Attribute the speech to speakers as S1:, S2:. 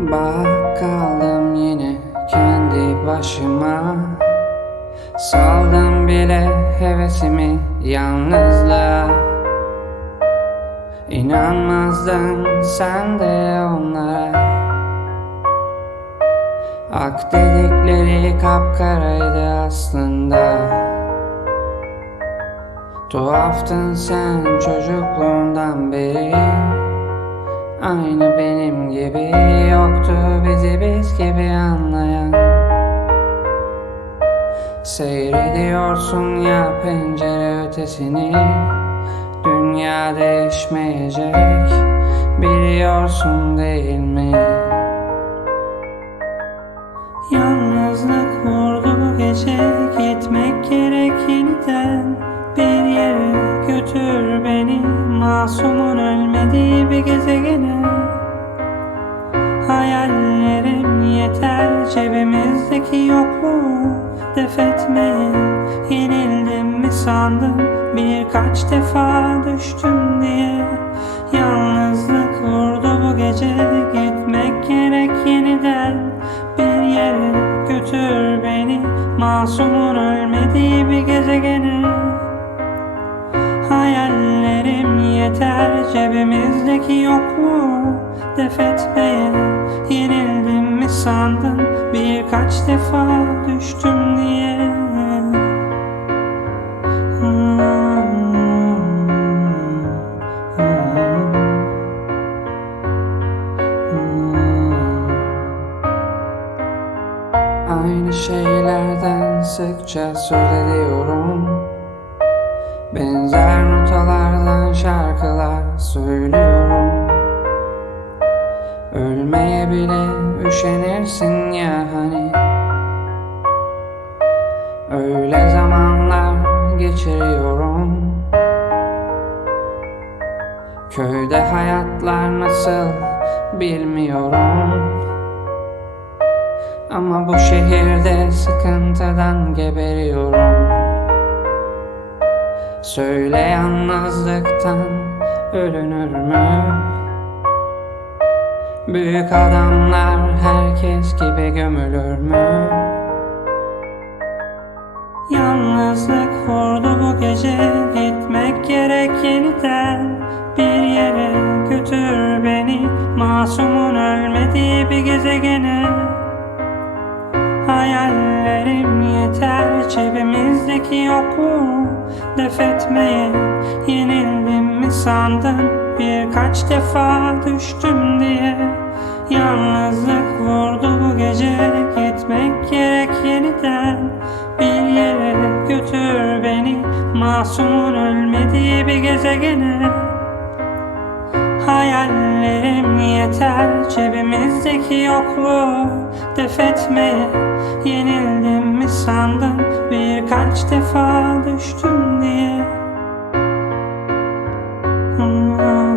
S1: Bak kaldım yine kendi başıma. Saldım bile hevesimi yalnızlığa. İnanmazdın sen de onlara. Ak dedikleri kapkaraydı aslında. Tuhaftın sen çocukluğundan beri Aynı benim gibi yoktu bizi biz gibi anlayan Seyrediyorsun ya pencere ötesini Dünya değişmeyecek biliyorsun değil mi? Yeter Cebimizdeki yokluğu Def etmeye Yenildim mi sandım Birkaç defa düştüm diye. Yalnızlık vurdu bu gece Gitmek gerek yeniden. Bir yere götür beni Masumun ölmediği bir gezegene Hayallerim yeter cebimizdeki yokluğu def etmeye. Yenildim mi sandın? Birkaç defa düştüm diye Aynı şeylerden sıkça söz Benzer notalardan şarkılar söylüyorum hani. Öyle zamanlar geçiriyorum. Köyde hayatlar nasıl bilmiyorum. Ama bu şehirde sıkıntıdan geberiyorum. Söyle yalnızlıktan ölünür mü? Büyük adamlar herkes gibi gömülür mü? Yalnızlık vurdu bu gece Gitmek gerek yeniden. Bir yere götür beni Masumun ölmediği bir gezegene. Hayallerim yeter cebimizdeki yokluğu def etmeye Yenildim mi sandın? Birkaç defa düştüm diye Yalnızlık vurdu bu gece. Gitmek gerek yeniden. Bir yere götür beni. Masumun ölmediği bir gezegene. Hayallerim yeter. Cebimizdeki yokluğu Defetmeye yenildim mi sandın? Birkaç defa düştüm diye. Aman.